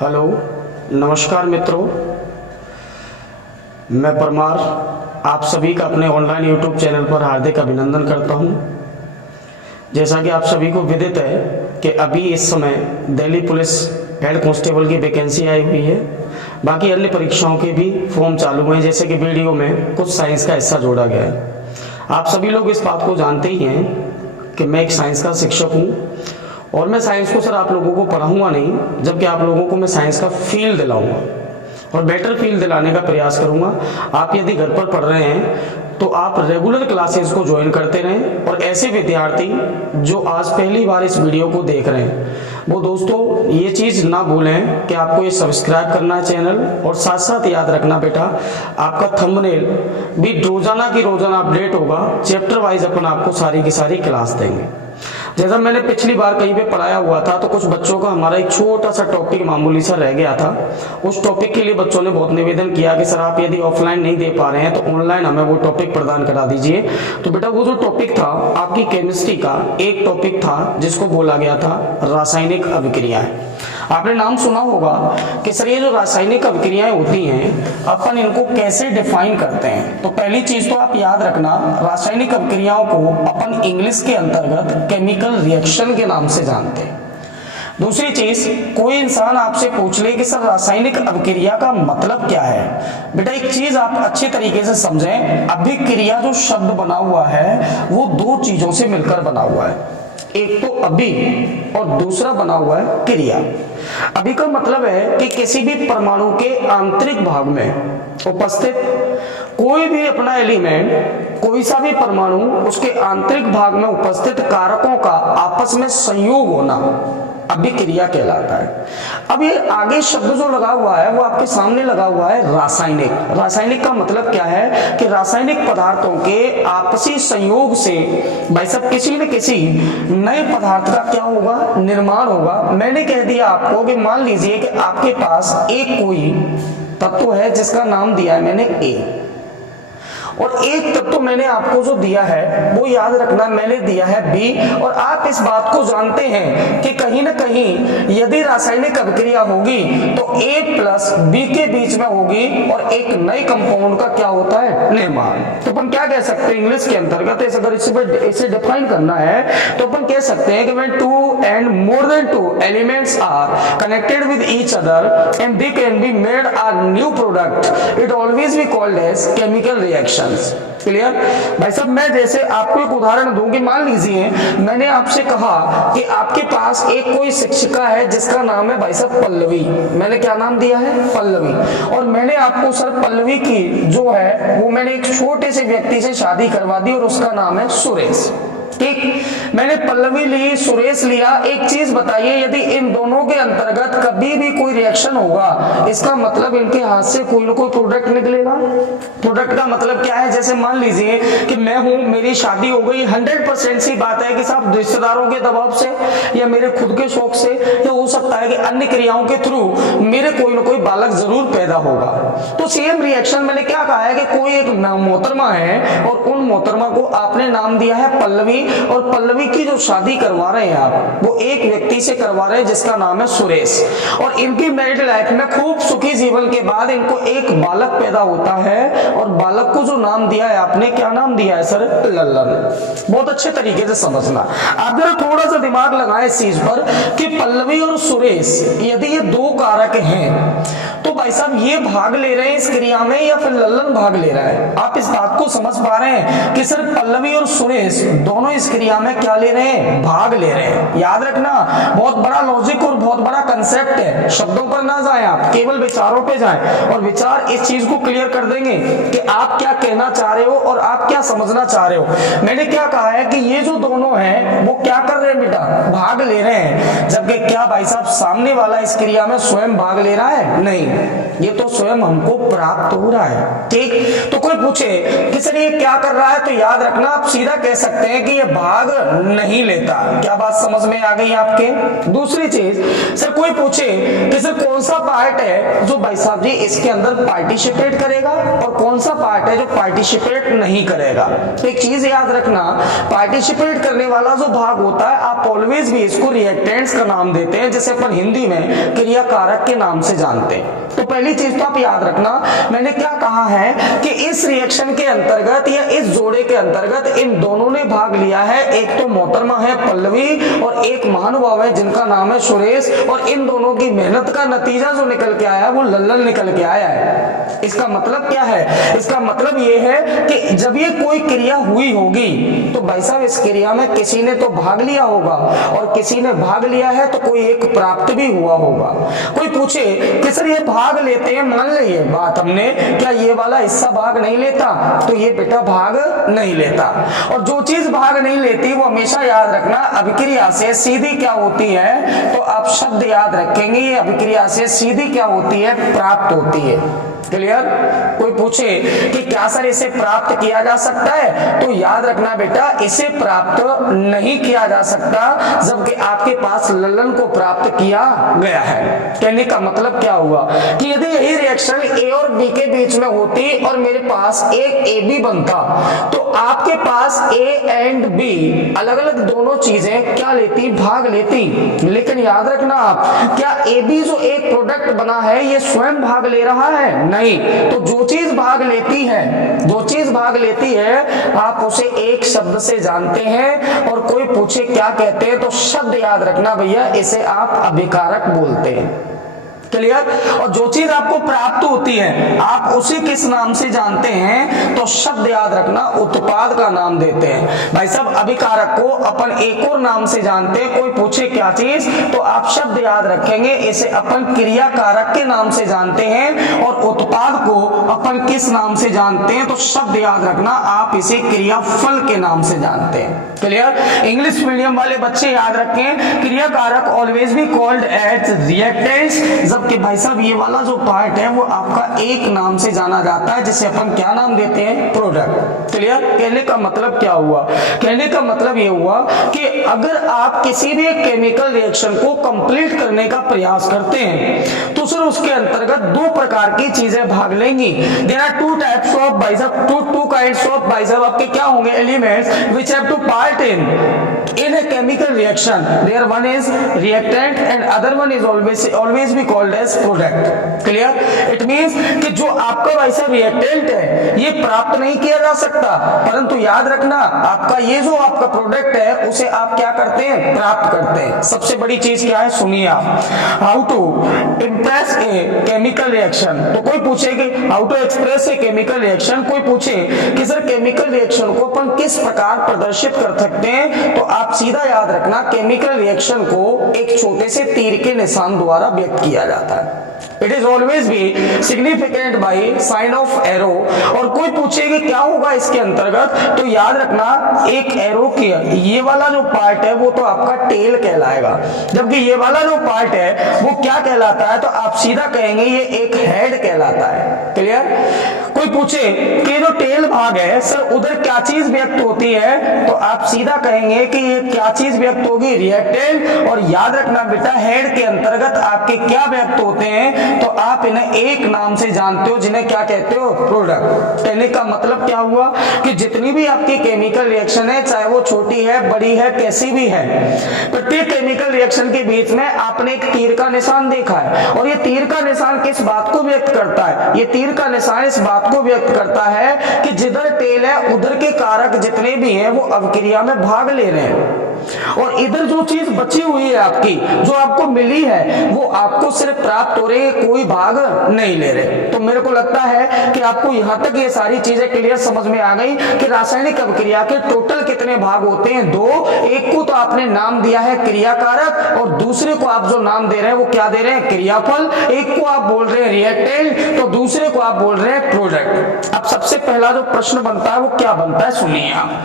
Hello, नमस्कार मित्रों। मैं परमार आप सभी का अपने ऑनलाइन यूट्यूब चैनल पर हार्दिक अभिनंदन करता हूं। जैसा कि आप सभी को विदित है कि अभी इस समय दिल्ली पुलिस हेड कांस्टेबल की वैकेंसी आई हुई है। बाकी अन्य परीक्षाओं के भी फॉर्म चालू हैं, जैसे कि वीडियो में कुछ साइंस का हिस्सा जोड़ा गया है। आप सभी लोग इस बात को जानते ही हैं कि मैं एक साइंस का शिक्षक हूँ और मैं साइंस को आप लोगों को पढ़ाऊंगा नहीं, जबकि आप लोगों को मैं साइंस का फील दिलाऊंगा और बेटर फील दिलाने का प्रयास करूंगा। आप यदि घर पर पढ़ रहे हैं तो आप रेगुलर क्लासेस को ज्वाइन करते रहें और ऐसे विद्यार्थी जो आज पहली बार इस वीडियो को देख रहे हैं वो दोस्तों ये चीज़ ना भूलें कि आपको ये सब्सक्राइब करना है चैनल, और साथ साथ याद रखना बेटा आपका थंबनेल भी रोजाना की रोजाना अपडेट होगा। चैप्टर वाइज अपन आपको सारी की सारी क्लास देंगे। जैसा मैंने पिछली बार कहीं पे पढ़ाया हुआ था तो कुछ बच्चों का हमारा एक छोटा सा टॉपिक मामूली सा रह गया था। उस टॉपिक के लिए बच्चों ने बहुत निवेदन किया कि सर आप यदि ऑफलाइन नहीं दे पा रहे हैं तो ऑनलाइन हमें वो टॉपिक प्रदान करा दीजिए। तो बेटा वो जो टॉपिक था आपकी केमिस्ट्री का एक टॉपिक था जिसको बोला गया था रासायनिक अभिक्रियाएं। आपने नाम सुना होगा कि सर ये जो रासायनिक अभिक्रियाएं होती हैं अपन इनको कैसे डिफाइन करते हैं। तो पहली चीज तो आप याद रखना, रासायनिक अभिक्रियाओं को अपन इंग्लिश के अंतर्गत केमिकल रिएक्शन के नाम से जानते हैं। दूसरी चीज, कोई इंसान आपसे पूछ ले कि सर रासायनिक अभिक्रिया का मतलब क्या है, बेटा एक चीज आप अच्छे तरीके से समझें। अभिक्रिया जो शब्द बना हुआ है वो दो चीजों से मिलकर बना हुआ है, एक तो अभि और दूसरा बना हुआ है क्रिया। अभि का मतलब है कि किसी भी परमाणु के आंतरिक भाग में उपस्थित कोई भी अपना एलिमेंट, कोई सा भी परमाणु, उसके आंतरिक भाग में उपस्थित कारकों का आपस में संयोग होना अभिक्रिया कहलाता है। अब ये आगे शब्द जो लगा हुआ है वो आपके सामने लगा हुआ है रासायनिक। रासायनिक का मतलब क्या है कि रासायनिक पदार्थों के आपसी संयोग से भाई साहब किसी न किसी नए पदार्थ का क्या होगा, निर्माण होगा। मैंने कह दिया आपको कि मान लीजिए कि आपके पास एक कोई तत्व है जिसका नाम दिया है मैंने ए, और एक तत्व मैंने आपको जो दिया है वो याद रखना मैंने दिया है बी। और आप इस बात को जानते हैं कि कहीं ना कहीं यदि रासायनिक अभिक्रिया होगी तो ए प्लस बी के बीच में होगी और एक नए कंपाउंड का क्या होता है, निर्माण। तो अपन क्या कह सकते हैं इंग्लिश के अंतर्गत, अगर इसे डिफाइन करना है तो अपन कह सकते हैं कि when two and more than two elements are connected with each other and they can be made a new product, it always be called as chemical reaction. Clear भाई साहब। मैं जैसे आपको एक उदाहरण दूं कि मान लीजिए मैंने आपसे कहा कि आपके पास एक कोई शिक्षिका है जिसका नाम है भाई साहब पल्लवी। मैंने क्या नाम दिया है, पल्लवी। और मैंने आपको सर पल्लवी की जो है वो मैंने एक छोटे से व्यक्ति से शादी करवा दी और उसका नाम है सुरेश। ठीक, मैंने पल्लवी ली, सुरेश लिया। एक चीज बताइए, यदि इन दोनों के अंतर्गत कभी भी कोई रिएक्शन होगा इसका मतलब इनके हाथ से कोई ना कोई प्रोडक्ट निकलेगा। प्रोडक्ट का मतलब क्या है, जैसे मान लीजिए कि मैं हूं, मेरी शादी हो गई, 100% सी बात है कि साहब रिश्तेदारों के दबाव से या मेरे खुद के शौक से या हो सकता है कि अन्य क्रियाओं के थ्रू मेरे कोई ना कोई बालक जरूर पैदा होगा। तो सेम रिएक्शन मैंने क्या कहा है कि कोई एक मोहतरमा है और उन मोहतरमा को आपने नाम दिया है पल्लवी, और पल्लवी की जो शादी करवा रहे हैं आप वो एक व्यक्ति से करवा रहे हैं जिसका नाम है सुरेश। और इनकी मैरिड लाइफ में खूब सुखी जीवन के बाद इनको एक बालक पैदा होता है और बालक को जो नाम दिया है आपने, क्या नाम दिया है सर, लल्लन। बहुत अच्छे तरीके से समझना। आप जरा थोड़ा सा दिमाग लगाएं इस चीज पर कि पल्लवी और सुरेश यदि ये दो कारक हैं तो भाई साहब ये भाग ले रहे हैं इस क्रिया में या फिर लल्लन भाग ले रहा है। आप इस बात को समझ पा रहे हैं कि सर पल्लवी और सुरेश दोनों इस क्रिया में क्या ले रहे हैं, भाग ले रहे हैं। याद रखना बहुत बड़ा लॉजिक और बहुत बड़ा कंसेप्ट है। शब्दों पर ना जाएं आप, केवल विचारों पे जाएं और विचार इस चीज को क्लियर कर देंगे कि आप क्या कहना चाह रहे हो और आप क्या समझना चाह रहे हो। मैंने क्या कहा है कि ये जो दोनों हैं वो क्या कर रहे हैं बेटा, भाग ले रहे हैं। जबकि क्या भाई साहब सामने वाला इस क्रिया में स्वयं भाग ले रहा है, नहीं। ये तो स्वयं हमको प्राप्त हो रहा है। ठीक, तो कोई पूछे कि सर ये क्या कर रहा है, तो याद रखना आप सीधा कह सकते हैं कि ये भाग नहीं लेता। क्या बात समझ में आ गई आपके? दूसरी चीज, सर कोई पूछे कि सर कौन सा पार्ट है जो भाई साहब जी इसके अंदर पार्टिसिपेट करेगा और कौन सा पार्ट है जो पार्टिसिपेट नहीं करेगा। तो एक चीज याद रखना, पार्टिसिपेट करने वाला जो भाग होता है आप ऑलवेज भी इसको रिएक्टेंट्स का नाम देते हैं, जैसे अपन हिंदी में क्रिया कारक के नाम से जानते हैं। तो पहली चीज तो आप याद रखना, मैंने क्या कहा है कि इस रिएक्शन के अंतर्गत या इस जोड़े के अंतर्गत इन दोनों ने भाग लिया है। एक तो मोहतरमा है पल्लवी और एक महानुभाव है जिनका नाम है सुरेश, और इन दोनों की मेहनत का नतीजा जो निकल के आया वो लल्लन निकल के आया है। इसका मतलब क्या है? इसका मतलब ये है कि जब ये कोई क्रिया हुई होगी तो भाई साहब इस क्रिया में किसी ने तो भाग लिया होगा, और किसी ने भाग लिया है तो कोई एक प्राप्त भी हुआ होगा। कोई पूछे कि सर ये भाग लेते हैं, मान लीजिए बात हमने, क्या ये वाला हिस्सा भाग नहीं लेता? तो ये बेटा भाग नहीं लेता। और जो चीज भाग नहीं लेती वो हमेशा याद रखना अभिक्रिया से सीधी क्या होती है, तो आप शब्द याद रखेंगे ये अभिक्रिया से सीधी क्या होती है, प्राप्त होती है। क्लियर? कोई पूछे कि क्या सर इसे प्राप्त किया जा सकता है, तो याद रखना बेटा इसे प्राप्त नहीं किया जा सकता जबकि आपके पास लल्लन को प्राप्त किया गया है। कहने का मतलब क्या हुआ कि यदि यही रिएक्शन ए और बी के बीच में होती और मेरे पास एक ए बी बनता, तो आपके पास ए एंड बी अलग अलग दोनों चीजें क्या लेती, भाग लेती। लेकिन याद रखना आप, क्या ए बी जो एक प्रोडक्ट बना है ये स्वयं भाग ले रहा है? नहीं। तो जो चीज भाग लेती है, जो चीज भाग लेती है आप उसे एक शब्द से जानते हैं, और कोई पूछे क्या कहते हैं, तो शब्द याद रखना भैया, इसे आप अभिकारक बोलते हैं। क्लियर? और जो चीज आपको प्राप्त होती है आप उसे किस नाम से जानते हैं, तो शब्द याद रखना उत्पाद का नाम देते हैं। भाई साहब अभिकारक को अपन एक और नाम से जानते हैं, कोई पूछे क्या चीज, तो आप शब्द याद रखेंगे, इसे अपन क्रिया कारक के नाम से जानते हैं, और उत्पाद को अपन किस नाम से जानते हैं, तो शब्द याद रखना आप इसे क्रियाफल के नाम से जानते हैं। क्लियर? इंग्लिश मीडियम वाले बच्चे याद रखें, क्रिया कारक always be called as reactants, जबकि भाई साहब ये वाला जो पार्ट है वो आपका एक नाम से जाना जाता है जिसे अपन क्या नाम देते हैं, प्रोडक्ट। क्लियर? कहने का मतलब क्या हुआ? कहने का मतलब ये हुआ कि अगर आप किसी भी केमिकल रिएक्शन को कंप्लीट करने का प्रयास करते हैं तो सर उसके अंतर्गत दो प्रकार की चीजें भाग लेंगी। There are two types of भाई साहब, टू काइंड्स ऑफ भाई साहब आपके क्या होंगे, elements which have to part in a chemical reaction. There one is reactant and other one is always be called as product. Clear? It means कि जो आपका वैसा reactant है ये प्राप्त नहीं किया जा सकता, परंतु याद रखना आपका ये जो आपका प्रोडक्ट है उसे आप क्या करते हैं, प्राप्त करते हैं। सबसे बड़ी चीज क्या है सुनिए आप, how to impress a chemical reaction. तो कोई पूछे कि how to express a chemical reaction, कोई पूछे कि सर केमिकल रिएक्शन को अपन किस प्रकार प्रदर्शित कर सकते हैं, तो आप सीधा याद रखना केमिकल रिएक्शन को एक छोटे से तीर के निशान द्वारा व्यक्त किया जाता है। It is always be significant by sine of arrow. और कोई पूछे कि क्या होगा इसके अंतर्गत, तो याद रखना एक एरो की ये वाला जो पार्ट है वो तो आपका टेल कहलाएगा, जबकि ये वाला जो पार्ट है वो क्या कहलाता है, तो आप सीधा कहेंगे ये एक हेड कहलाता है। क्लियर? कोई पूछे कि जो टेल भाग है सर उधर क्या चीज व्यक्त होती है, तो आप सीधा कहेंगे कि ये क्या चीज व्यक्त होगी, रिएक्टेंट। और याद रखना बेटा हेड के अंतर्गत आपके क्या व्यक्त होते हैं, तो आप इन्हें एक नाम से जानते हो जिन्हें क्या कहते हो, प्रोडक्ट। कहने का मतलब क्या हुआ कि जितनी भी आपकी केमिकल रिएक्शन है चाहे वो छोटी है बड़ी है कैसी भी है, प्रत्येक केमिकल रिएक्शन के बीच में आपने एक तीर का निशान देखा है, और ये तीर का निशान किस बात को व्यक्त करता है, ये तीर का निशान इस बात को व्यक्त करता है कि जिधर टेल है उधर के कारक जितने भी हैं वो अभिक्रिया में भाग ले रहे हैं, और इधर जो चीज बची हुई है आपकी जो आपको मिली है वो आपको सिर्फ प्राप्त हो रही है, कोई भाग नहीं ले रहे। तो मेरे को लगता है कि आपको यहां तक ये सारी चीजें क्लियर समझ में आ गई कि रासायनिक अभिक्रिया के टोटल कितने भाग होते हैं, दो। एक को तो आपने नाम दिया है क्रियाकारक, और दूसरे को आप जो नाम दे रहे हैं वो क्या दे रहे हैं, क्रियाफल। एक को आप बोल रहे हैं रिएक्टेंट, तो दूसरे को आप बोल रहे हैं प्रोडक्ट। अब सबसे पहला जो प्रश्न बनता है वो क्या बनता है, सुनिए आप।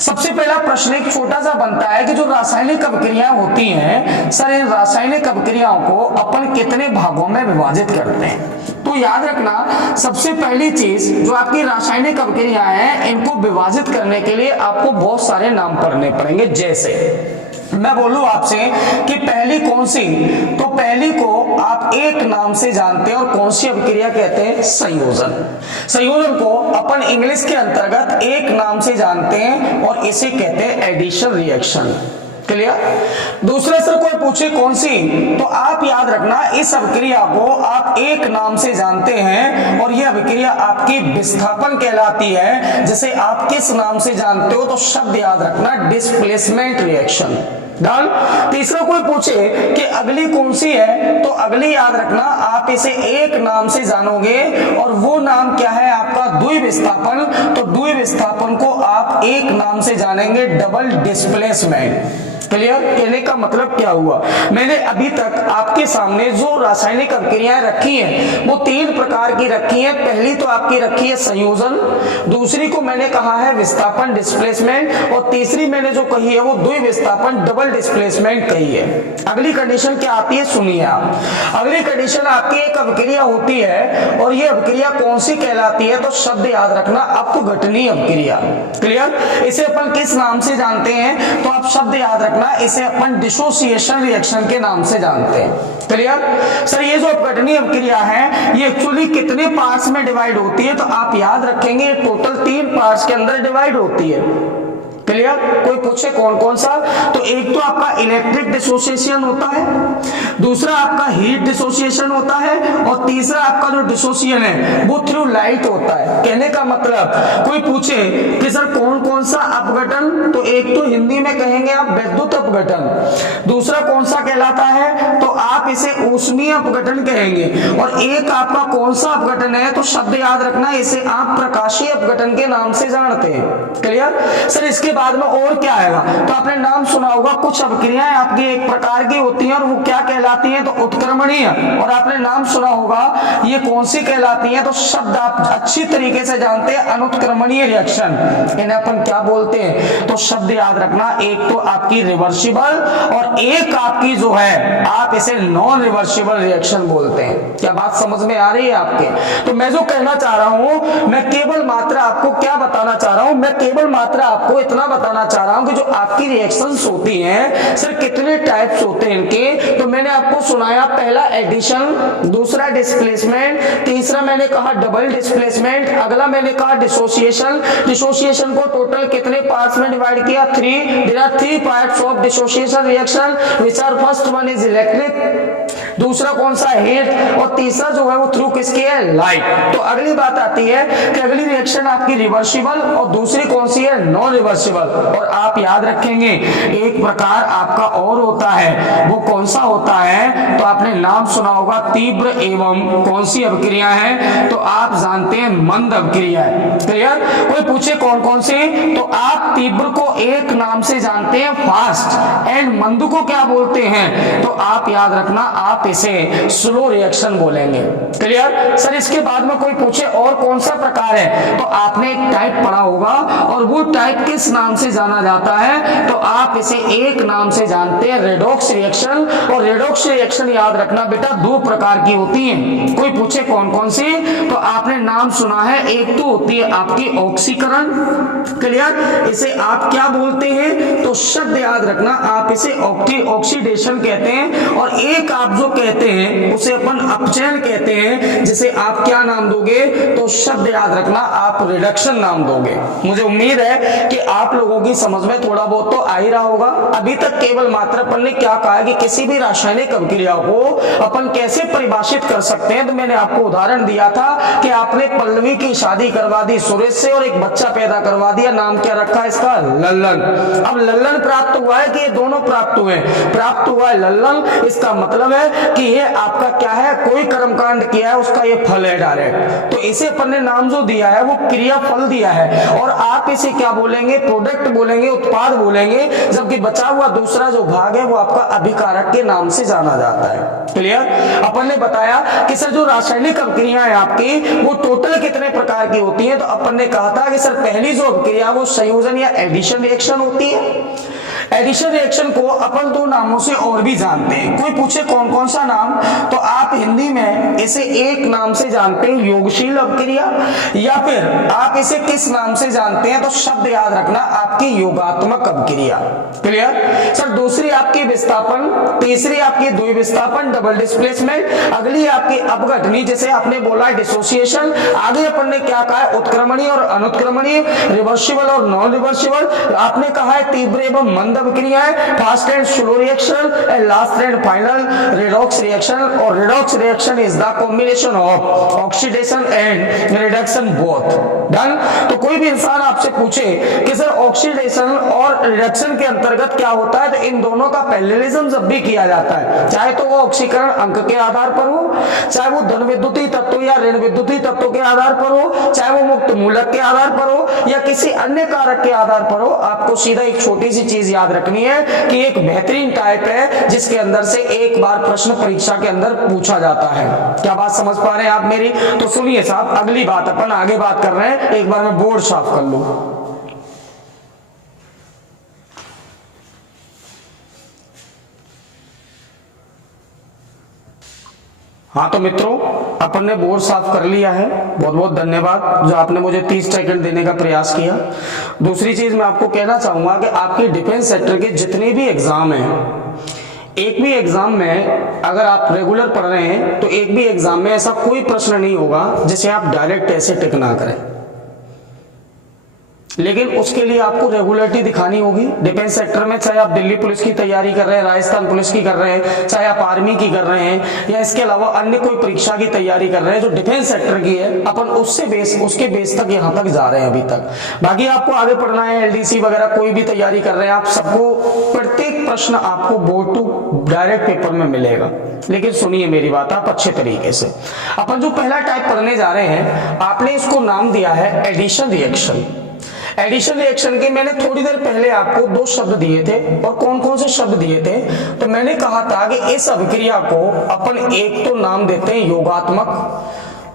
सबसे पहला प्रश्न एक छोटा सा बनता है कि जो रासायनिक अभिक्रियाएं होती हैं सर इन रासायनिक अभिक्रियाओं को अपन कितने भागों में विभाजित करते हैं। तो याद रखना सबसे पहली चीज जो आपकी रासायनिक अभिक्रियाएं हैं, इनको विभाजित करने के लिए आपको बहुत सारे नाम पढ़ने पड़ेंगे। जैसे मैं बोलूं आपसे कि पहली कौन सी, तो पहली को आप एक नाम से जानते हैं और कौन सी अभिक्रिया कहते हैं, संयोजन। संयोजन को अपन इंग्लिश के अंतर्गत एक नाम से जानते हैं और इसे कहते हैं एडिशन रिएक्शन। क्लियर। दूसरे सर कोई पूछे कौन सी, तो आप याद रखना इस अभिक्रिया को आप एक नाम से जानते हैं और यह अभिक्रिया आपकी विस्थापन कहलाती है। जैसे आप किस नाम से जानते हो, तो शब्द याद रखना डिस्प्लेसमेंट रिएक्शन। डन। तीसरा कोई पूछे कि अगली कौन सी है, तो अगली याद रखना आप इसे एक नाम से जानोगे और वो नाम क्या है आपका, द्विविस्थापन। तो द्विविस्थापन को आप एक नाम से जानेंगे, डबल डिस्प्लेसमेंट। क्लियर। कहने का मतलब क्या हुआ, मैंने अभी तक आपके सामने जो रासायनिक अभिक्रियाएं रखी हैं वो तीन प्रकार की रखी हैं। पहली तो आपकी रखी है संयोजन, दूसरी को मैंने कहा है विस्थापन डिस्प्लेसमेंट, और तीसरी मैंने जो कही है वो द्विविस्थापन डबल डिस्प्लेसमेंट कही है। अगली कंडीशन क्या आती है, सुनिए आप। अगली कंडीशन आपकी एक अभिक्रिया होती है और ये अभिक्रिया कौन सी कहलाती है, तो शब्द याद रखना अपघटनीय अभिक्रिया। क्लियर। इसे अपन किस नाम से जानते हैं, तो आप शब्द याद रखना इसे अपन डिसोसिएशन रिएक्शन के नाम से जानते हैं। क्लियर। सर ये जो अपघटनीय अभिक्रिया है ये एक्चुअली कितने पार्ट्स में डिवाइड होती है, तो आप याद रखेंगे टोटल 3 पार्ट्स के अंदर डिवाइड होती है। क्लियर। कोई पूछे कौन कौन सा, तो एक तो आपका इलेक्ट्रिक डिसोसिएशन होता है, दूसरा आपका हीट डिसोसिएशन होता है, और तीसरा आपका जो डिसोसिएशन है वो थ्रू लाइट होता है। कहने का मतलब कोई पूछे कि सर कौन कौन सा अपघटन, तो एक तो हिंदी में कहेंगे आप विद्युत अपघटन, दूसरा कौन सा कहलाता है, तो आप इसे ऊष्मीय अपघटन कहेंगे, और एक आपका कौन सा अपघटन है, तो शब्द याद रखना इसे आप प्रकाशीय अपघटन के नाम से जानते हैं। क्लियर। सर इसके बाद में और क्या आएगा, तो आपने नाम सुना होगा कुछ अभिक्रियाएं आपकी एक प्रकार की होती हैं और वो क्या कहलाती हैं, तो उत्क्रमणीय, और आपने नाम सुना होगा ये कौन सी कहलाती हैं, तो शब्द आप अच्छी तरीके से जानते हैं अनुत्क्रमणीय रिएक्शन, इन्हें अपन क्या बोलते हैं, तो शब्द याद रखना एक तो आपकी रिवर्सिबल और एक आपकी जो है आप इसे नॉन रिवर्सिबल रिएक्शन बोलते हैं। क्या बात समझ में आ रही है आपके। तो मैं जो कहना चाह रहा हूं, मैं केवल मात्र आपको क्या बताना चाह रहा हूं, मैं केवल मात्र आपको इतना बताना चाह रहा हूं कि जो आपकी रिएक्शंस होती हैं सर कितने टाइप्स होते हैं इनके, तो मैंने आपको सुनाया पहला एडिशन, दूसरा डिस्प्लेसमेंट, तीसरा मैंने कहा डबल डिस्प्लेसमेंट, अगला मैंने कहा डिसोसिएशन। डिसोसिएशन को टोटल कितने पार्ट्स में डिवाइड किया, 3। There are 3 parts of dissociation reaction which are first one is electric, दूसरा कौन सा हीट, और तीसरा जो है वो थ्रू किसकी है, लाइट। तो अगली बात आती है कि अगली रिएक्शन आपकी रिवर्सिबल और दूसरी कौन सी है, नॉन रिवर्सिबल। और आप याद रखेंगे एक प्रकार आपका और होता है, वो कौन सा होता है, तो आपने नाम सुना होगा तीव्र एवं कौन सी अभिक्रिया है, तो आप जानते हैं मंद अभिक्रिया है। क्लियर। कोई पूछे कौन कौन से, तो आप तीव्र को एक नाम से जानते हैं फास्ट, एंड मंद को क्या बोलते हैं, तो आप याद रखना आप इसे स्लो रिएक्शन बोलेंगे। क्लियर। सर इसके बाद में कोई पूछे और कौन सा प्रकार है, तो आपने एक टाइप पढ़ा होगा और वो टाइप किस नाम से जाना जाता है, तो आप इसे एक नाम से जानते हैं रेडॉक्स रिएक्शन। और रेडॉक्स रिएक्शन याद रखना बेटा 2 प्रकार की होती हैं। कोई पूछे कौन कौन सी, तो आपने नाम सुना है, एक तो होती है आपकी ऑक्सीकरण। क्लियर। इसे आप क्या बोलते हैं, तो शब्द याद रखना आप इसे ऑक्सीडेशन कहते हैं, और एक आप जो कहते हैं उसे अपन अपचयन कहते हैं, जिसे आप क्या नाम दोगे, तो शब्द याद रखना आप रिडक्शन नाम दोगे। मुझे उम्मीद है कि आप लोगों की समझ में थोड़ा बहुत तो आ ही रहा होगा। अभी तक केवल मात्र अपन ने क्या कहा कि किसी भी रासायनिक अभिक्रिया को अपन कैसे परिभाषित कर सकते हैं, तो मैंने आपको उदाहरण दिया था कि आपने पल्लवी की शादी करवा दी सुरेश से और एक बच्चा पैदा करवा दिया, नाम क्या रखा इसका, लल्लन। अब लल्लन प्राप्त हुआ है कि ये दोनों प्राप्त हुए, प्राप्त हुआ है लल्लन, इसका मतलब है कि ये आपका क्या है, कोई कर्मकांड किया है उसका ये फल है डायरेक्ट। तो इसे अपन ने नाम जो दिया है वो क्रिया फल दिया है, और आप इसे क्या बोलेंगे, प्रोडक्ट बोलेंगे, उत्पाद बोलेंगे, जबकि बचा हुआ दूसरा जो भाग है वो आपका अभिकारक के नाम से जाना जाता है। क्लियर। अपन ने बताया कि सर जो रासायनिक अभिक्रिया है आपकी वो टोटल कितने प्रकार की होती है, तो अपन ने कहा था कि सर पहली जो अभिक्रिया वो संयोजन या एडिशन रिएक्शन होती है। एडिशन रिएक्शन को अपन 2 नामों से और भी जानते हैं। कोई पूछे कौन कौन सा नाम, तो आप हिंदी में इसे एक नाम से जानते हैं, योगशील अभिक्रिया, या फिर आप इसे किस नाम से जानते हैं, तो शब्द याद रखना आपकी योगात्मक अभिक्रिया। Clear sir. दूसरी आपकी विस्थापन, तीसरी आपकी द्विविस्थापन डबल डिस्प्लेसमेंट, अगली आपकी अपघटनी जैसे आपने बोला डिसोसिएशन, आगे अपन ने क्या कहा है उत्क्रमणीय और अनुत्क्रमणीय, रिवर्सिबल और नॉन रिवर्सिबल, आपने कहा है तीव्र एवं मंद अभिक्रियाएं, fast and slow reaction and last and final redox reaction. और redox reaction is the combination of oxidation and reduction both. Done. तो कोई भी इंसान आपसे पूछे कि सर ऑक्सीडेशन और रिडक्शन के अंतर्गत क्या होता है, तो इन दोनों का पैरेललिज्म जब भी किया जाता है, चाहे तो वो ऑक्सीकरण अंक के आधार पर हो, चाहे वो धन विद्युतीय तत्व या ऋण विद्युतीय तत्व के आधार पर हो, चाहे वो मुक्त मूलक के आधार पर हो या किसी अन्य कारक के आधार पर हो, आपको सीधा एक छोटी सी चीज याद रखनी है कि एक बेहतरीन टाइप है जिसके अंदर से एक बार प्रश्न परीक्षा के अंदर पूछा जाता है। क्या बात समझ पा रहे हैं आप मेरी? तो सुनिए साहब, अगली बात अपन आगे बात कर रहे हैं, एक बार मैं बोर्ड साफ कर लूं। हाँ तो मित्रों, अपन ने बोर्ड साफ कर लिया है, बहुत बहुत धन्यवाद जो आपने मुझे 30 सेकंड देने का प्रयास किया। दूसरी चीज मैं आपको कहना चाहूंगा कि आपके डिफेंस सेक्टर के जितने भी एग्जाम हैं, एक भी एग्जाम में अगर आप रेगुलर पढ़ रहे हैं तो एक भी एग्जाम में ऐसा कोई प्रश्न नहीं होगा जिसे आप डायरेक्ट ऐसे टिक ना करें, लेकिन उसके लिए आपको रेगुलरिटी दिखानी होगी। डिफेंस सेक्टर में चाहे आप दिल्ली पुलिस की तैयारी कर रहे हैं, राजस्थान पुलिस की कर रहे हैं, चाहे आप आर्मी की कर रहे हैं, या इसके अलावा अन्य कोई परीक्षा की तैयारी कर रहे हैं जो डिफेंस सेक्टर की है, अपन उसके बेस तक यहाँ तक जा रहे हैं अभी तक। बाकी आपको आगे पढ़ना है, एलडीसी वगैरह कोई भी तैयारी कर रहे हैं आप, सबको प्रत्येक प्रश्न आपको बोर्ड टू डायरेक्ट पेपर में मिलेगा। लेकिन सुनिए मेरी बात आप अच्छे तरीके से। अपन जो पहला टाइप पढ़ने जा रहे हैं, आपने इसको नाम दिया है एडिशन रिएक्शन। एडिशन रिएक्शन के मैंने थोड़ी देर पहले आपको दो शब्द दिए थे, और कौन कौन से शब्द दिए थे, तो मैंने कहा था कि इस अभिक्रिया को अपन एक तो नाम देते हैं योगात्मक,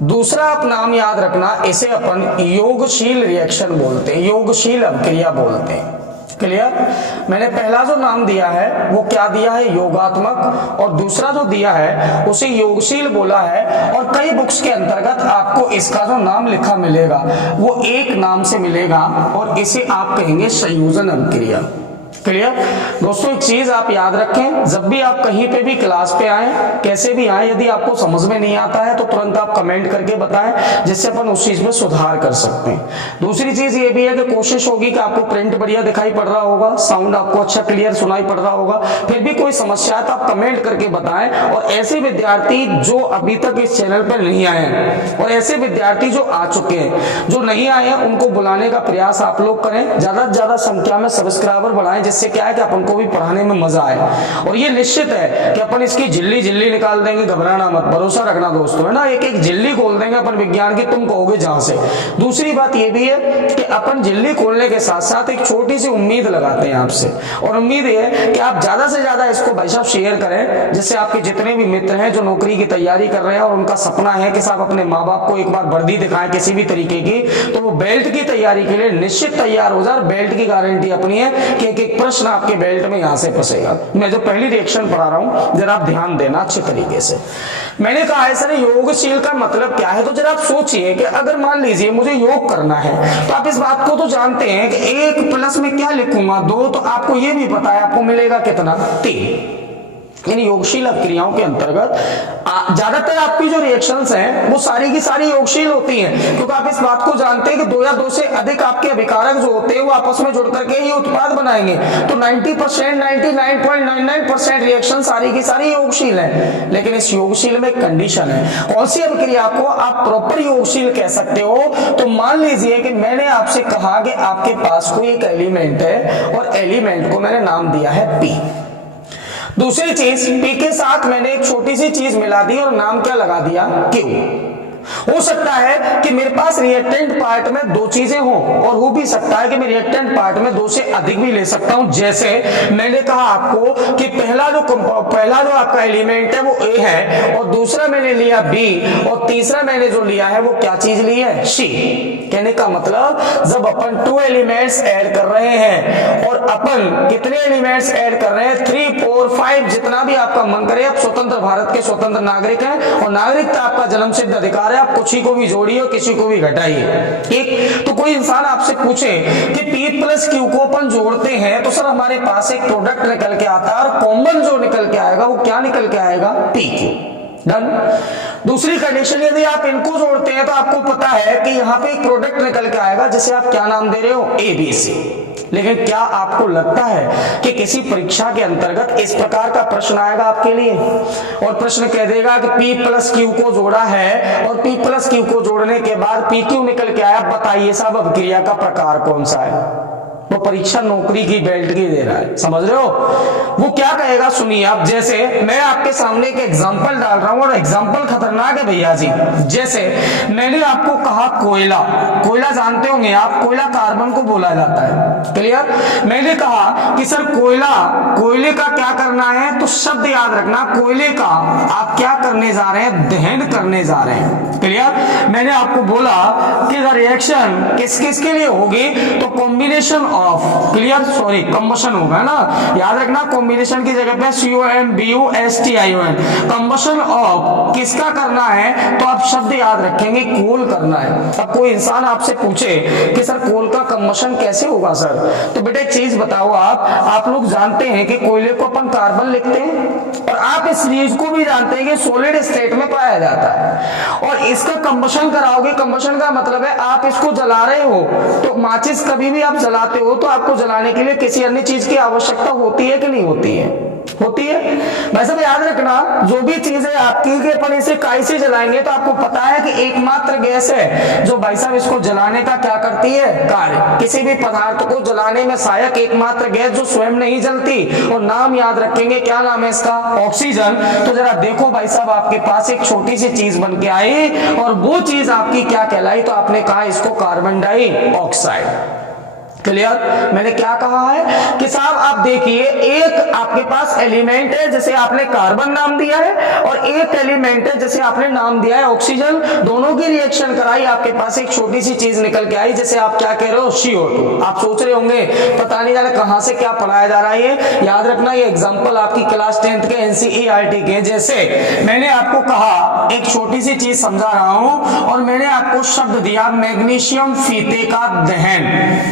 दूसरा आप नाम याद रखना इसे अपन योगशील रिएक्शन बोलते हैं, योगशील अभिक्रिया बोलते हैं। क्लियर। मैंने पहला जो नाम दिया है वो क्या दिया है, योगात्मक, और दूसरा जो दिया है उसे योगशील बोला है। और कई बुक्स के अंतर्गत आपको इसका जो नाम लिखा मिलेगा वो एक नाम से मिलेगा, और इसे आप कहेंगे संयोजन अभिक्रिया। क्लियर दोस्तों, एक चीज आप याद रखें, जब भी आप कहीं पे भी क्लास पे आए, कैसे भी आए, यदि आपको समझ में नहीं आता है तो तुरंत आप कमेंट करके बताएं, जिससे अपन उस चीज में सुधार कर सकते हैं। दूसरी चीज ये भी है कि कोशिश होगी कि आपको प्रिंट बढ़िया दिखाई पड़ रहा होगा, साउंड आपको अच्छा क्लियर सुनाई पड़ रहा होगा, फिर भी कोई समस्या है तो आप कमेंट करके बताएं। और ऐसे विद्यार्थी जो अभी तक इस चैनल पर नहीं आए हैं, और ऐसे विद्यार्थी जो आ चुके हैं, जो नहीं आए हैं, उनको बुलाने का प्रयास आप लोग करें, ज्यादा से ज्यादा संख्या में सब्सक्राइबर बढ़ाएं, जिससे क्या है कि अपन को भी पढ़ाने में मजा आए। और ये निश्चित है कि अपन इसकी झिल्ली निकाल देंगे, घबराना मत, भरोसा रखना दोस्तों, है ना, एक एक झिल्ली खोल देंगे अपन विज्ञान की, तुम कहोगे जहां से। दूसरी बात ये भी है कि अपन झिल्ली खोलने के साथ साथ एक छोटी सी उम्मीद लगाते हैं आपसे, और उम्मीद ये है कि आप ज्यादा से ज्यादा इसको भाई साहब शेयर करें, जिससे आपके जितने भी मित्र हैं जो नौकरी की तैयारी कर रहे हैं और उनका सपना है कि साहब अपने माँ बाप को एक बार वर्दी दिखाएं किसी भी तरीके की, तो वो बेल्ट की तैयारी के लिए निश्चित तैयार हो जाए। बेल्ट की गारंटी अपनी है कि एक एक प्रश्न आपके बेल्ट में यहां से फंसेगा। मैं जो पहली रिएक्शन पढ़ा रहा हूं जरा आप ध्यान देना अच्छे तरीके से। मैंने कहा है सर योगशील का मतलब क्या है, तो जरा आप सोचिए कि अगर मान लीजिए मुझे योग करना है, तो आप इस बात को तो जानते हैं कि 1 प्लस में क्या लिखूंगा 2, तो आपको यह भी पता है आपको मिलेगा कितना 3। इन योगशील अभिक्रियाओं के अंतर्गत ज्यादातर आपकी जो रिएक्शंस हैं वो सारी की सारी योगशील होती हैं, क्योंकि आप इस बात को जानते हैं कि 2 या 2 से अधिक आपके अभिकारक जो होते हैं वो आपस में जुड़ करके ही उत्पाद बनाएंगे। तो 90%, 99.99% रिएक्शन सारी की सारी योगशील है। लेकिन इस योगशील में एक कंडीशन है, कौन सी अभिक्रिया को आप प्रॉपर योगशील कह सकते हो, तो मान लीजिए कि मैंने आपसे कहा कि आपके पास कोई एक एलिमेंट है और एलिमेंट को मैंने नाम दिया है पी। दूसरी चीज, पी के साथ मैंने एक छोटी सी चीज मिला दी और नाम क्या लगा दिया, क्यू। हो सकता है कि मेरे पास रिएक्टेंट पार्ट में दो चीजें हों, और हो भी सकता है कि मैं रिएक्टेंट पार्ट में दो से अधिक भी ले सकता हूं। जैसे मैंने कहा आपको कि पहला जो आपका एलिमेंट है वो ए है, और दूसरा मैंने लिया बी, और तीसरा मैंने जो लिया है वो क्या चीज ली है, सी। कहने का मतलब जब अपन 2 एलिमेंट्स ऐड कर रहे हैं, और अपन कितने एलिमेंट्स ऐड कर रहे हैं, 3, 4, 5, जितना भी आपका मन करे। आप स्वतंत्र भारत के स्वतंत्र नागरिक हैं, और नागरिकता आपका जन्म सिद्ध अधिकार है। आप कुछ ही को भी जोड़िए और किसी को भी घटाइए, ठीक। तो कोई इंसान आपसे पूछे कि P प्लस Q को अपन जोड़ते हैं तो सर हमारे पास एक प्रोडक्ट निकल के आता है, और कॉमन जो निकल के आएगा वो क्या निकल के आएगा, PQ। डन। दूसरी कंडीशन, यदि आप इनको जोड़ते हैं तो आपको पता है कि यहाँ पे एक प्रोडक्ट निकल के आएगा जिसे आप क्या नाम दे रहे हो, ABC। लेकिन क्या आपको लगता है कि किसी परीक्षा के अंतर्गत इस प्रकार का प्रश्न आएगा आपके लिए, और प्रश्न कह देगा कि P प्लस Q को जोड़ा है, और P प्लस Q को जोड़ने के बाद PQ निकल के आया, बताइए साहब अभिक्रिया का प्रकार कौन सा है। वो परीक्षा नौकरी की बेल्ट की दे रहा है, समझ रहे हो। वो क्या कहेगा सुनिए आप। जैसे मैं आपके सामने एक एग्जांपल डाल रहा हूं, और एग्जांपल खतरनाक है भैया जी। जैसे मैंने आपको कहा कोयला, कोयला जानते होंगे आप, कोयला कार्बन को बोला जाता है, क्लियर। मैंने कहा कि सर कोयले का क्या करना है, तो शब्द याद रखना, कोयले का आप क्या करने जा रहे हैं, दहन करने जा रहे हैं, क्लियर। मैंने आपको बोला कि रिएक्शन किस किस के लिए होगी, तो combination of, clear, sorry combustion होगा ना, याद रखना। कॉम्बिनेशन की जगह पे COMBUSTION, कंबशन ऑफ किसका करना है, तो आप शब्द याद रखेंगे, कोल करना है। अब कोई इंसान आपसे पूछे कि सर कोल का कंबशन कैसे होगा सर, तो बेटा एक चीज बताओ, आप लोग जानते हैं कि कोयले को अपन कार्बन लिखते हैं, और आप इस चीज को भी जानते हैं कि सॉलिड स्टेट में पाया जाता है, और इसका कंबशन कराओगे। कंबशन का मतलब है आप इसको जला रहे हो, तो माचिस कभी भी आप जलाते हो तो आपको जलाने के लिए किसी अन्य चीज की आवश्यकता होती है कि नहीं होती है, होती है। भाई साहब याद रखना, जो भी चीज है आपकी कि अपन इसे काई से जलाएंगे, तो आपको पता है कि एकमात्र गैस है जो भाई साहब इसको जलाने का क्या करती है, कार्य। किसी भी पदार्थ को जलाने में सहायक एकमात्र गैस जो स्वयं नहीं जलती, और नाम याद रखेंगे, क्या नाम है इसका, ऑक्सीजन। तो जरा देखो भाई साहब, आपके पास एक छोटी सी चीज बन के आई, और वो चीज आपकी क्या कहलाई, तो आपने कहा इसको कार्बन डाइऑक्साइड, क्लियर। मैंने क्या कहा है कि साहब आप देखिए, एक आपके पास एलिमेंट है जिसे आपने कार्बन नाम दिया है, और एक एलिमेंट है जिसे आपने नाम दिया है ऑक्सीजन। दोनों की रिएक्शन कराई, आपके पास एक छोटी सी चीज निकल के आई जिसे आप क्या कह रहे हो, CO2। आप सोच रहे होंगे पता नहीं जाने कहां से क्या पढ़ाया जा रहा है ये। याद रखना, ये एग्जाम्पल आपकी क्लास 10th के NCERT के। जैसे मैंने आपको कहा एक छोटी सी चीज समझा रहा हूं, और मैंने आपको शब्द दिया मैग्नीशियम फीते का दहन,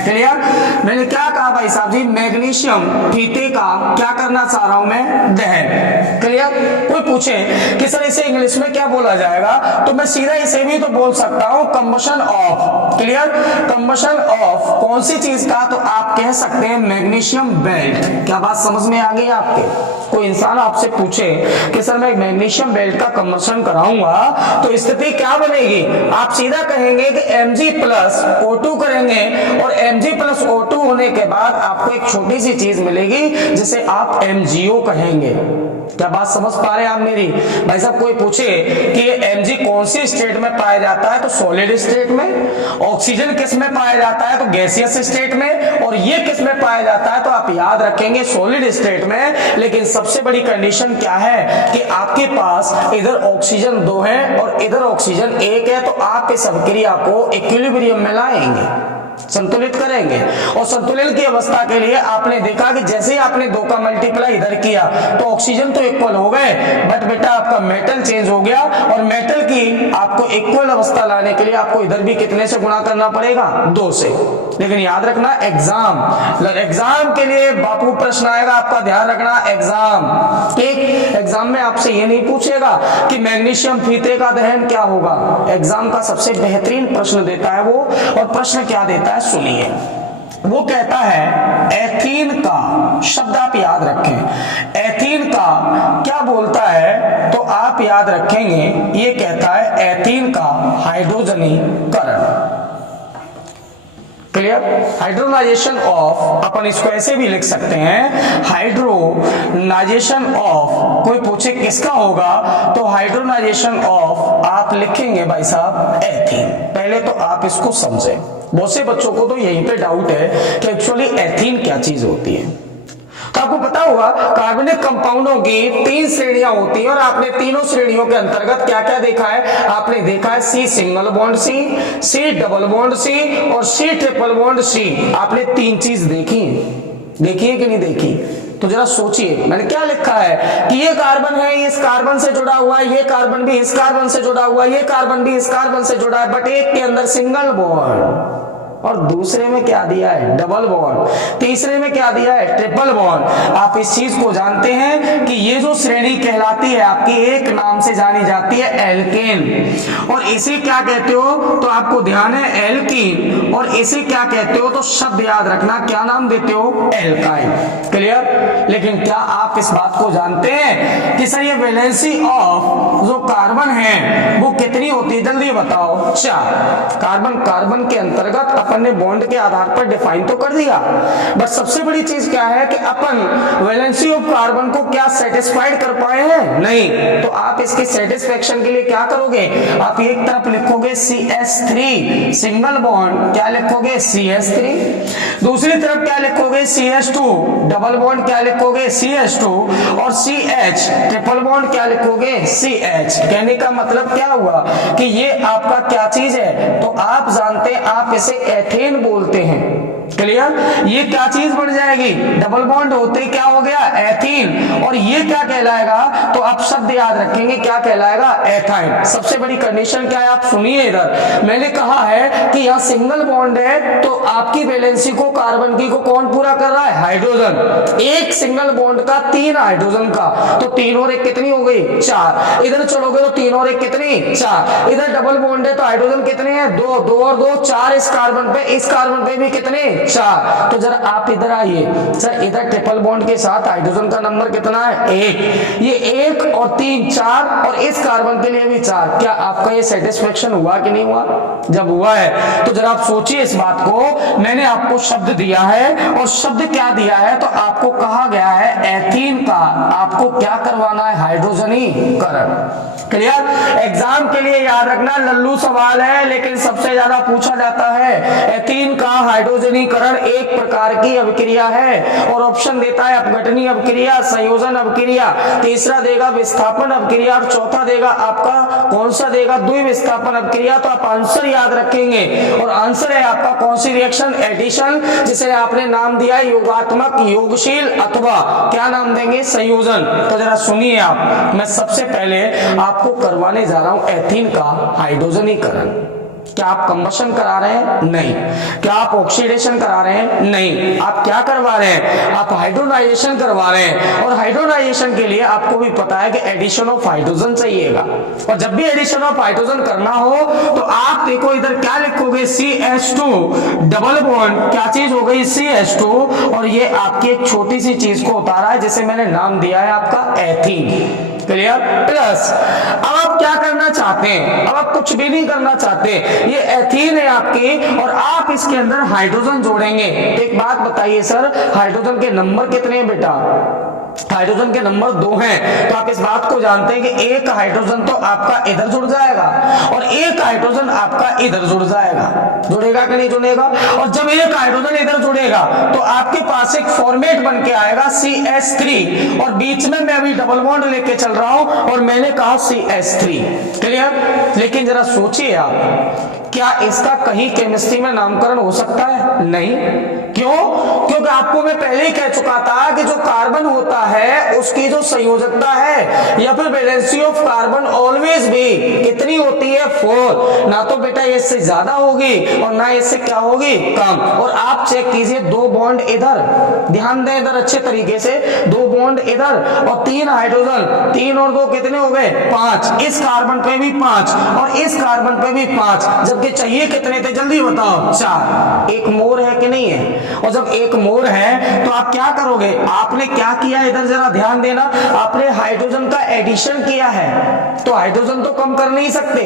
क्लियर। मैंने क्या कहा भाई साहब जी, मैग्नीशियम फीते का क्या करना चाह रहा हूं मैं, दहन, क्लियर। कोई पूछे कि सर इसे इंग्लिश में क्या बोला जाएगा, तो मैं सीधा इसे भी तो बोल सकता हूं combustion of, clear. Combustion of कौन सी चीज का, तो आप कह सकते हैं मैग्नीशियम बेल्ट। क्या बात समझ में आ गई आपके। कोई इंसान आपसे पूछे कि सर मैं मैग्नीशियम बेल्ट का कंबशन कराऊंगा, तो स्थिति क्या बनेगी, आप सीधा कहेंगे कि Mg+O2 करेंगे, और Mg+O2 होने के बाद आपको एक छोटी सी चीज मिलेगी जिसे आप MgO कहेंगे। क्या बात समझ पा रहे हैं आप मेरी। भाई साहब कोई पूछे कि Mg कौन सी स्टेट में पाया जाता है, तो सॉलिड स्टेट में। ऑक्सीजन किस में पाया जाता है, तो गैसियस स्टेट में। और ये किस में पाया जाता है, तो आप याद रखेंगे सॉलिड स्टेट में। लेकिन सबसे बड़ी कंडीशन क्या है कि आपके पास इधर ऑक्सीजन 2 है और इधर ऑक्सीजन 1 है, तो आप इस अभिक्रिया को इक्विलिब्रियम में लाएंगे, संतुलित करेंगे। और संतुलन की अवस्था के लिए आपने देखा कि जैसे ही आपने 2 का मल्टीप्लाई इधर किया तो ऑक्सीजन तो इक्वल हो गए, बट बेटा आपका मेटल चेंज हो गया, और मेटल की आपको इक्वल अवस्था लाने के लिए आपको इधर भी कितने से गुणा करना पड़ेगा, 2 से। लेकिन याद रखना एग्जाम के लिए बापू प्रश्न आएगा, आपका ध्यान रखना एग्जाम, ठीक। एग्जाम में आपसे ये नहीं पूछेगा कि मैग्नीशियम फीते का दहन क्या होगा। एग्जाम का सबसे बेहतरीन प्रश्न देता है वो, और प्रश्न क्या देता है सुनिए। वो कहता है एथीन का, शब्द आप याद रखें, एथीन का क्या बोलता है, तो आप याद रखेंगे ये कहता है एथीन का हाइड्रोजनीकरण, क्लियर। हाइड्रोनाइजेशन ऑफ, अपन इसको ऐसे भी लिख सकते हैं, हाइड्रोनाइजेशन ऑफ, कोई पूछे किसका होगा तो हाइड्रोनाइजेशन ऑफ आप लिखेंगे भाई साहब एथीन। पहले तो आप इसको समझें, बहुत से बच्चों को तो यहीं पे डाउट है कि एक्चुअली एथीन क्या चीज होती है। तो आपको पता होगा कार्बनिक कंपाउंडों की 3 श्रेणियां होती हैं और आपने तीनों श्रेणियों के अंतर्गत क्या क्या देखा है, आपने देखा है C single bond C, C double bond C और सी ट्रिपल बॉन्ड सी। आपने 3 चीज देखी है कि नहीं देखी? तो जरा सोचिए, मैंने क्या लिखा है कि ये कार्बन है, ये इस कार्बन से जुड़ा हुआ है, ये कार्बन भी इस कार्बन से जुड़ा हुआ है, ये कार्बन भी इस कार्बन से जुड़ा है, बट एक के अंदर सिंगल बॉन्ड और दूसरे में क्या दिया है डबल बॉन्ड, तीसरे में क्या दिया है ट्रिपल बॉन्ड। आप इस चीज को जानते हैं कि ये जो श्रेणी कहलाती है आपकी एक नाम से जानी जाती है एल्केन, और इसे क्या कहते हो तो आपको ध्यान है एल्कीन, और इसे क्या कहते हो तो शब्द याद रखना क्या नाम देते हो एल्काइन। क्लियर। लेकिन क्या आप इस बात को जानते हैं कि सर ये वैलेंसी ऑफ जो कार्बन है वो कितनी होती है, जल्दी बताओ। 4। कार्बन के अंतर्गत अपन ने बॉन्ड के आधार पर डिफाइन तो कर दिया, बट सबसे बड़ी चीज क्या है कि अपन वैलेंसी ऑफ कार्बन को क्या सेटिस्फाइड कर पाए हैं, नहीं। तो आप इसके सेटिस्फेक्शन के लिए क्या करोगे, आप एक तरफ लिखोगे CH3 सिंगल बॉन्ड, क्या लिखोगे CH3, दूसरी तरफ क्या लिखोगे CH2 डबल बॉन्ड, क्या लिखोगे CH2, और CH ट्रिपल बॉन्ड क्या लिखोगे CH। कहने का मतलब क्या हुआ कि ये आपका क्या चीज है, तो आप जानते हैं आप इसे एथेन बोलते हैं। क्लियर। ये क्या चीज बन जाएगी, डबल बॉन्ड होते क्या हो गया एथीन, और ये क्या कहलाएगा तो आप शब्द याद रखेंगे क्या कहलाएगा एथाइन। सबसे बड़ी कंडीशन क्या है आप सुनिए इधर, मैंने कहा है कि यहाँ सिंगल बॉन्ड है तो आपकी वैलेंसी को कार्बन की को कौन पूरा कर रहा है हाइड्रोजन। एक सिंगल बॉन्ड का 3 हाइड्रोजन का, तो 3 और 1 कितनी हो गई 4। इधर चलोगे तो 3 और 1 कितनी 4। इधर डबल बॉन्ड है तो हाइड्रोजन कितने हैं 2, 2 और 2 4। इस कार्बन पे भी कितने 4। तो जरा आप इधर आइए सर, इधर ट्रिपल बॉन्ड के साथ हाइड्रोजन का नंबर कितना है 1। ये 1 और 3 4, और इस कार्बन के लिए भी 4। क्या आपका ये सेटिस्फेक्शन हुआ कि नहीं हुआ? जब हुआ है तो जरा आप सोचिए इस बात को। मैंने आपको शब्द दिया है, और शब्द क्या दिया है तो आपको कहा गया है एथीन का आपको क्या करवाना है हाइड्रोजनीकरण। क्लियर। एग्जाम के लिए याद रखना लल्लू सवाल है, लेकिन सबसे ज्यादा पूछा जाता है एथीन का हाइड्रोजनीकरण एक प्रकार की अभिक्रिया है, और ऑप्शन देता है अपघटनीय अभिक्रिया, संयोजन अभिक्रिया, तीसरा देगा विस्थापन अभिक्रिया, और चौथा देगा आपका कौन सा देगा द्विविस्थापन अभिक्रिया। तो आप आंसर याद रखेंगे, और आंसर है आपका कौन सी रिएक्शन एडिशन, जिसे आपने नाम दिया है योगात्मक, योगशील, अथवा क्या नाम देंगे संयोजन। तो जरा सुनिए आप, मैं सबसे पहले आपको करवाने जा रहा हूं एथीन का हाइड्रोजनीकरण। क्या आप कंबशन करा रहे हैं? नहीं। क्या आप ऑक्सीडेशन करा रहे हैं? नहीं। आप क्या करवा रहे हैं? आप हाइड्रोनाइजेशन करवा रहे हैं, और हाइड्रोनाइजेशन के लिए आपको भी पता है कि एडिशन ऑफ हाइड्रोजन चाहिएगा, और जब भी एडिशन ऑफ हाइड्रोजन करना हो तो आप देखो इधर क्या लिखोगे CH2 डबल बॉन्ड, क्या चीज हो गई CH2, और ये आपकी एक छोटी सी चीज को उतारा है जिसे मैंने नाम दिया है आपका एथीन। क्लियर। प्लस अब आप क्या करना चाहते हैं, अब आप कुछ भी नहीं करना चाहते, ये एथीन है आपकी, और आप इसके अंदर हाइड्रोजन जोड़ेंगे। तो एक बात बताइए सर, हाइड्रोजन के नंबर कितने हैं बेटा? हाइड्रोजन के नंबर 2 हैं। तो आप इस बात को जानते हैं कि एक हाइड्रोजन तो आपका इधर जुड़ जाएगा, और एक हाइड्रोजन आपका इधर जुड़ जाएगा। जुड़ेगा कि नहीं जुड़ेगा? और जब एक हाइड्रोजन इधर जुड़ेगा तो आपके पास एक फॉर्मेट बन के आएगा CH3, और बीच में मैं अभी डबल बॉन्ड लेके चल रहा हूं, और मैंने कहा CH3। क्लियर। लेकिन जरा सोचिए आप, क्या इसका कहीं केमिस्ट्री में नामकरण हो सकता है? नहीं। क्यों? क्योंकि आपको मैं पहले ही कह चुका था कि जो कार्बन होता है उसकी जो संयोजकता है या फिर वैलेंसी ऑफ कार्बन ऑलवेज भी कितनी होती है 4। ना तो बेटा इससे ज्यादा होगी और ना इससे क्या होगी कम। और आप चेक कीजिए 2 बॉन्ड इधर, ध्यान दें इधर अच्छे तरीके से, 2 बॉन्ड इधर और 3 हाइड्रोजन, 3 और 2 कितने हो गए 5। इस कार्बन पे भी 5 और इस कार्बन पे भी 5, जबकि चाहिए कितने थे जल्दी बताओ 4। एक मोर है कि नहीं है? और जब एक मोर है तो आप क्या करोगे, आपने क्या किया इधर जरा ध्यान देना, आपने हाइड्रोजन का एडिशन किया है। तो हाइड्रोजन तो कम कर नहीं सकते,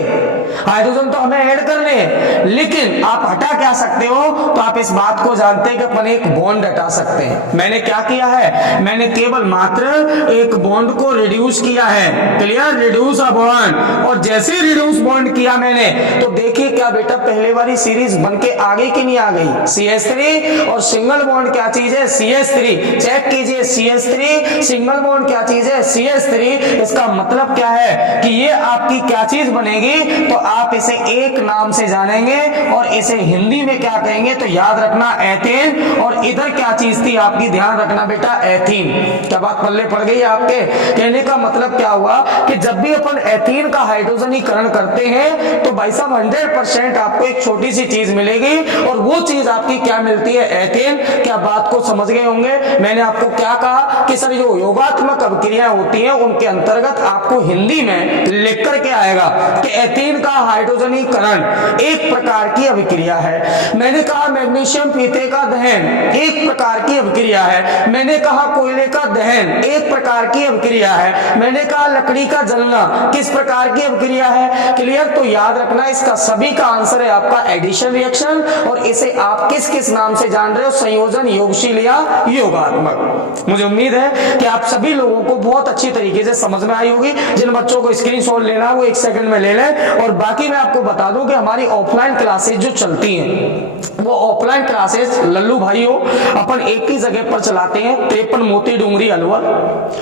हाइड्रोजन तो हमें ऐड करने हैं, लेकिन आप हटा क्या सकते हो, तो आप इस बात को जानते हैं कि अपन एक बॉन्ड हटा सकते हैं। मैंने क्या किया है, मैंने केवल मात्र एक बॉन्ड को रिड्यूस किया है, क्लियर, रिड्यूस अ बॉन्ड। और जैसे ही रिड्यूस बॉन्ड किया मैंने, तो देखिए क्या बेटा पहले वाली सीरीज बनके आ गई कि नहीं आ गई, CH3 और सिंगल बॉन्ड क्या चीज है, CH3। चेक कीजिए, CH3 सिंगल बॉन्ड क्या चीज है, CH3। इसका मतलब क्या है कि ये आपकी क्या चीज बनेगी, तो आप इसे एक नाम से जानेंगे और इसे हिंदी में क्या कहेंगे, तो याद रखना एथेन। और इधर क्या चीज थी आपकी, ध्यान रखना बेटा एथीन। क्या बात पल्ले पड़ गई आपके, कहने का मतलब क्या हुआ कि जब भी अपन एथीन का हाइड्रोजनीकरण करते हैं तो भाई साहब 100% आपको एक छोटी सी चीज मिलेगी, और वो चीज आपकी क्या मिलती है, एथेन। क्या बात को समझ गए होंगे। मैंने आपको क्या कहा कि सर जो योगात्मक अभिक्रियाएं होती हैं उनके अंतर्गत आपको हिंदी में लिख करके आएगा कि एथीन का हाइड्रोजनीकरण एक प्रकार की अभिक्रिया है। मैंने कहा मैग्नीशियम फीते का दहन एक प्रकार की अभिक्रिया है। मैंने कहा कोयले का दहन एक प्रकार की अभिक्रिया है। मैंने कहा लकड़ी का जलना किस प्रकार की अभिक्रिया है, क्लियर। तो याद रखना इसका सभी का आंसर है आपका एडिशन रिएक्शन, और इसे आप किस किस नाम से जान रहे हो, संयोजन, योगशील या योगात्मक। मुझे उम्मीद है कि आप सभी लोगों को बहुत अच्छी तरीके से समझ में आई होगी। जिन बच्चों को स्क्रीनशॉट लेना वो 1 सेकंड में ले लें। और बाकी मैं आपको बता दूं कि हमारी ऑफलाइन क्लासेस जो चलती हैं वो ऑफलाइन क्लासेस लल्लू भाइयों अपन एक ही जगह पर चलाते हैं, 53 मोती डूंगरी अलवर।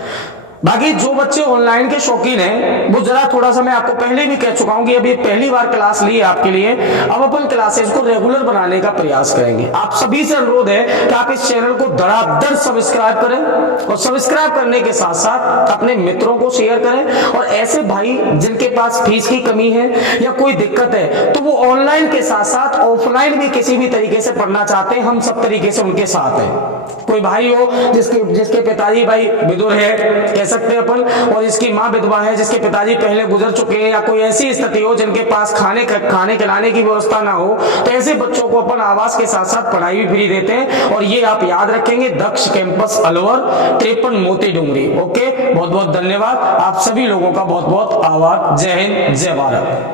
बाकी जो बच्चे ऑनलाइन के शौकीन हैं वो जरा थोड़ा सा, मैं आपको पहले भी कह चुका हूं कि अभी पहली बार क्लास ली है आपके लिए, अब अपन क्लासेस को रेगुलर बनाने का प्रयास करेंगे। आप सभी से अनुरोध है कि आप इस चैनल को धड़ाधड़ सब्सक्राइब करें, और सब्सक्राइब करने के साथ साथ अपने मित्रों को शेयर करें। और ऐसे भाई जिनके पास फीस की कमी है या कोई दिक्कत है, तो वो ऑनलाइन के साथ साथ ऑफलाइन भी किसी भी तरीके से पढ़ना चाहते हैं, हम सब तरीके से उनके साथ हैं। कोई भाई हो जिसके पिताजी भाई विदुर है सकते हैं अपन, और जिसकी मां विधवा है, जिसके पिताजी पहले गुजर चुके हैं, या कोई ऐसी स्थिति हो जिनके पास खाने खिलाने की व्यवस्था ना हो, तो ऐसे बच्चों को अपन आवास के साथ साथ पढ़ाई भी फ्री देते हैं। और ये आप याद रखेंगे, दक्ष कैंपस अलवर, 53 मोती डूंगरी। ओके, बहुत बहुत धन्यवाद, आप सभी लोगों का बहुत बहुत आभार। जय हिंद, जय भारत।